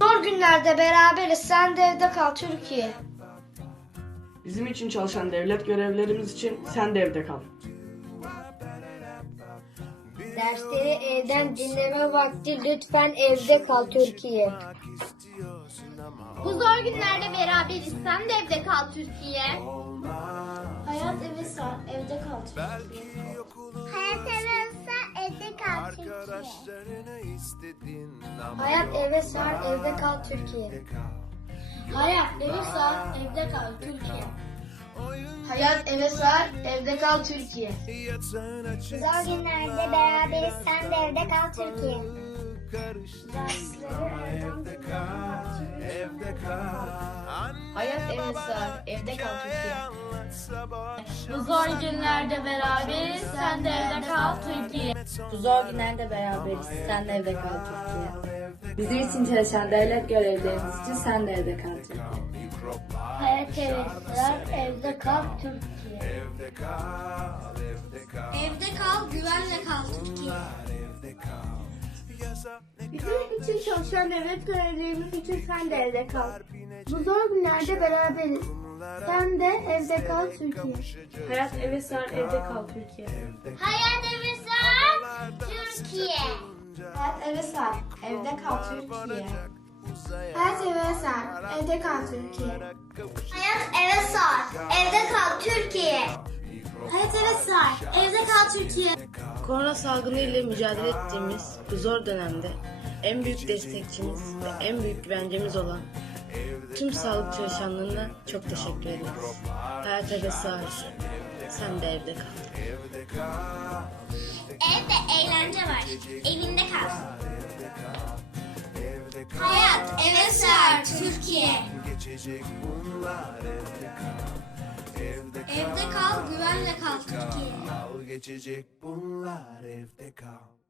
Zor günlerde beraberiz. Sen de evde kal Türkiye. Bizim için çalışan devlet görevlerimiz için sen de evde kal. Dersleri evden dinleme vakti lütfen evde kal Türkiye. Bu zor günlerde beraberiz. Sen de evde kal Türkiye. Hayat evi sar, evde kal Türkiye. Hayat eve sar, evde kal Türkiye. Hayat eve sar, evde kal Türkiye. Hayat eve sar, evde kal Türkiye. Zor günlerde beraberiz. Sen de evde kal Türkiye. Hayat eve sar, evde kal Türkiye. Bu zor günlerde beraberiz. Sen de evde kal Türkiye. Bu zor günlerde beraberiz. Sen de evde kal Türkiye. Bizim için çalışan devlet görevlerimiz için sen de evde kal Türkiye. Hayat eve sar, evde kal Türkiye. Evde kal, güvenle kal Türkiye. Bizim için çalışan devlet görevlerimiz için sen de evde kal. Bu zor günlerde beraberiz. Sen de evde kal Türkiye. Hayat eve sar, evde kal Türkiye. Hayat evvelsa Türkiye. Hayat eve sar, evde kal Türkiye. Hayat eve sar, evde kal Türkiye. Hayat eve sar, evde kal Türkiye. Hayat eve sar, evde kal Türkiye. Korona salgını ile mücadele ettiğimiz bu zor dönemde en büyük destekçimiz ve en büyük güvencemiz olan tüm sağlık çalışanlarına çok teşekkür ederiz. Hayat eve sar, sen de evde kal. Evde eğlence var, evinde kal. Hayat eve sar, Türkiye. Evde kal, güvenle kal Türkiye. Geçecek bunlar evde kal.